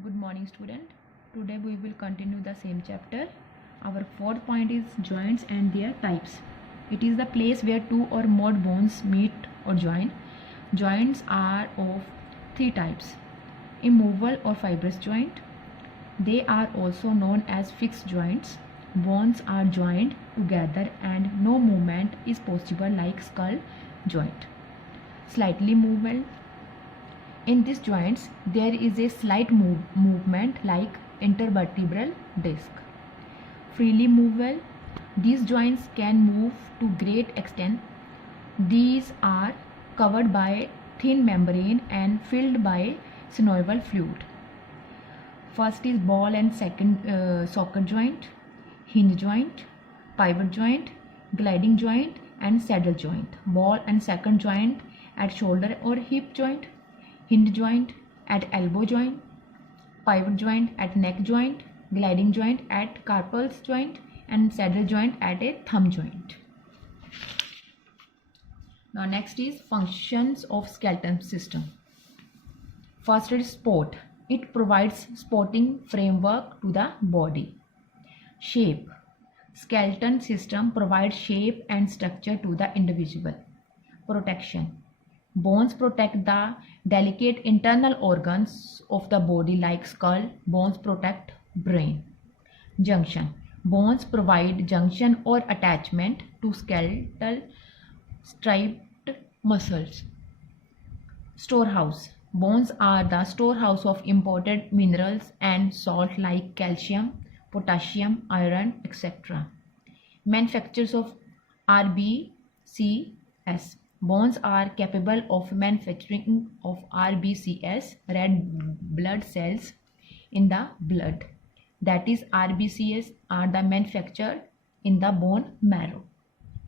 Good morning, student. Today we will continue the same chapter. Our fourth point is joints and their types. It is the place where two or more bones meet or join. Joints are of three types: immovable or fibrous joint. They are also known as fixed joints. Bones are joined together and no movement is possible like skull joint. Slightly movable. In these joints, there is a slight movement like intervertebral disc. Freely movable, these joints can move to great extent. These are covered by thin membrane and filled by synovial fluid. First is ball and socket joint, hinge joint, pivot joint, gliding joint and saddle joint. Ball and socket joint at shoulder or hip joint, hinge joint at elbow joint, pivot joint at neck joint, gliding joint at carpal's joint and saddle joint at a thumb joint. Now next is functions of skeleton system. First is support. It provides supporting framework to the body. Shape. Skeleton system provides shape and structure to the individual. Protection. Bones protect the delicate internal organs of the body like skull. Bones protect brain. Junction. Bones provide junction or attachment to skeletal striped muscles. Storehouse. Bones are the storehouse of important minerals and salt like calcium, potassium, iron, etc. Manufacturers of RBCS. Bones are capable of manufacturing of RBCS, red blood cells in the blood. That is, RBCS are the manufactured in the bone marrow.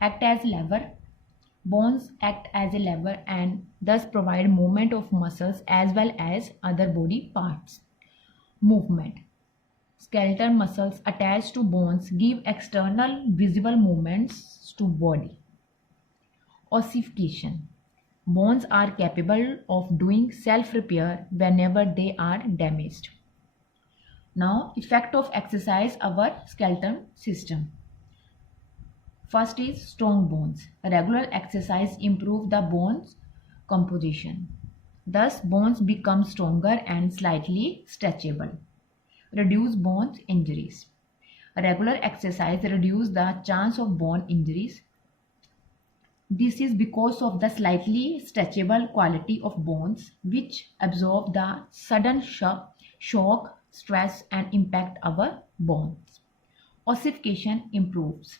Act as lever. Bones act as a lever and thus provide movement of muscles as well as other body parts. Movement. Skeletal muscles attached to bones give external visible movements to body. Ossification. Bones are capable of doing self-repair whenever they are damaged. Now, effect of exercise our skeleton system. First is strong bones. Regular exercise improves the bones composition. Thus, bones become stronger and slightly stretchable. Reduce bone injuries. Regular exercise reduces the chance of bone injuries. This is because of the slightly stretchable quality of bones which absorb the sudden shock, stress and impact our bones. Ossification improves.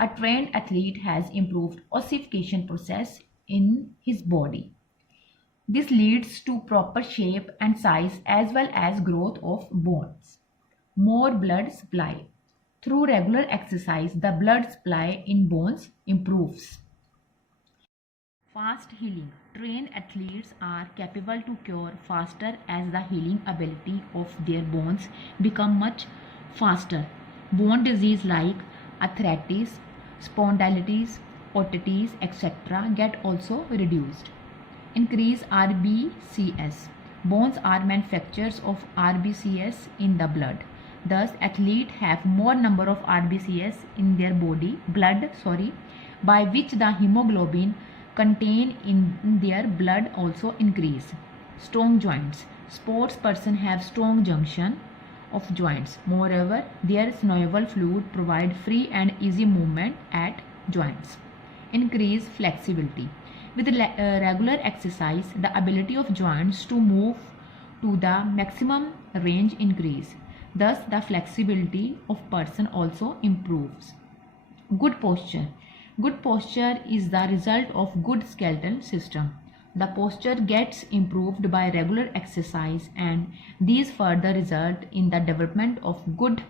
A trained athlete has improved ossification process in his body. This leads to proper shape and size as well as growth of bones. More blood supply. Through regular exercise, the blood supply in bones improves. Fast healing. Trained athletes are capable to cure faster as the healing ability of their bones become much faster. Bone disease like arthritis, spondylitis, otitis, etc. get also reduced. Increase RBCS. Bones are manufacturers of RBCS in the blood. Thus, athletes have more number of RBCS in their blood, by which the hemoglobin contained in their blood also increase. Strong joints. Sports person have strong junction of joints. Moreover, their synovial fluid provide free and easy movement at joints. Increase flexibility. With regular exercise, the ability of joints to move to the maximum range increase. Thus, the flexibility of person also improves. Good posture. Good posture is the result of good skeletal system. The posture gets improved by regular exercise and these further result in the development of good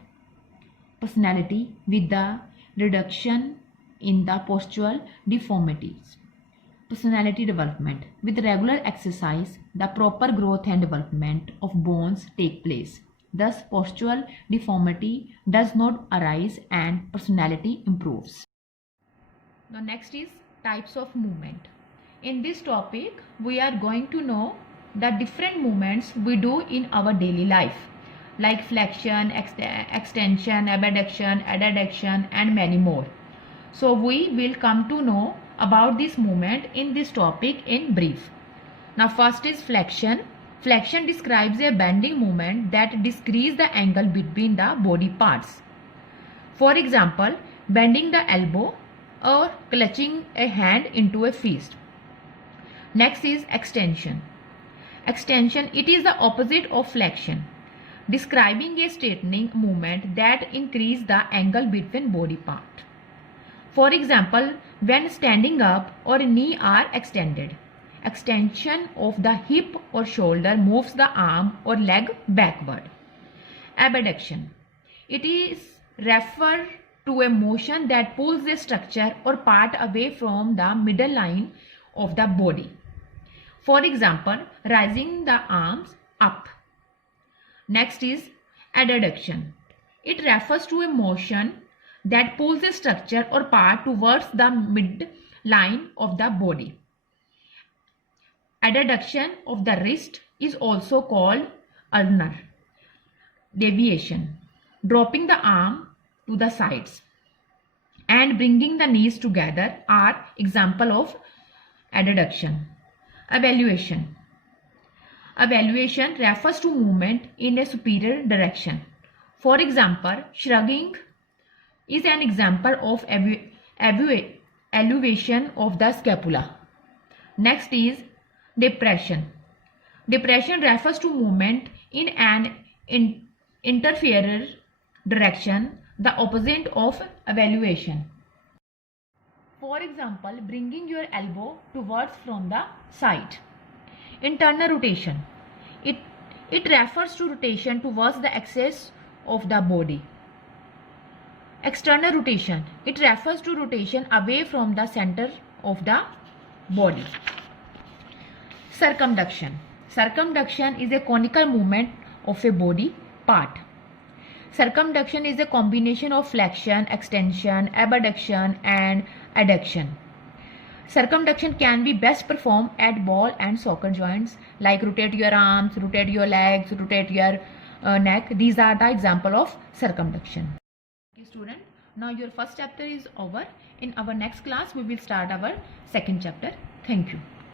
personality with the reduction in the postural deformities. Personality development. With regular exercise, the proper growth and development of bones take place. Thus, postural deformity does not arise and personality improves. Now next is types of movement. In this topic, we are going to know the different movements we do in our daily life, like flexion, extension, abduction, adduction, and many more. So we will come to know about this movement in this topic in brief. Now first is flexion. Flexion describes a bending movement that decreases the angle between the body parts. For example, bending the elbow or clutching a hand into a fist. Next is extension. Extension, it is the opposite of flexion, describing a straightening movement that increases the angle between body parts. For example, when standing up or knee are extended. Extension of the hip or shoulder moves the arm or leg backward. Abduction. It is referred to a motion that pulls a structure or part away from the middle line of the body. For example, raising the arms up. Next is adduction. It refers to a motion that pulls a structure or part towards the midline of the body. Adduction of the wrist is also called ulnar deviation, dropping the arm to the sides and bringing the knees together are example of adduction. Evaluation. Evaluation refers to movement in a superior direction. For example, shrugging is an example of elevation of the scapula. Next is depression. Depression refers to movement in an interfere direction, the opposite of evaluation. For example, bringing your elbow towards from the side. Internal rotation. It refers to rotation towards the axis of the body. External rotation. It refers to rotation away from the center of the body. Circumduction. Circumduction is a conical movement of a body part. Circumduction is a combination of flexion, extension, abduction, and adduction. Circumduction can be best performed at ball and soccer joints, like rotate your arms, rotate your legs, rotate your neck. These are the example of circumduction. Okay, student, now your first chapter is over. In our next class, we will start our second chapter. Thank you.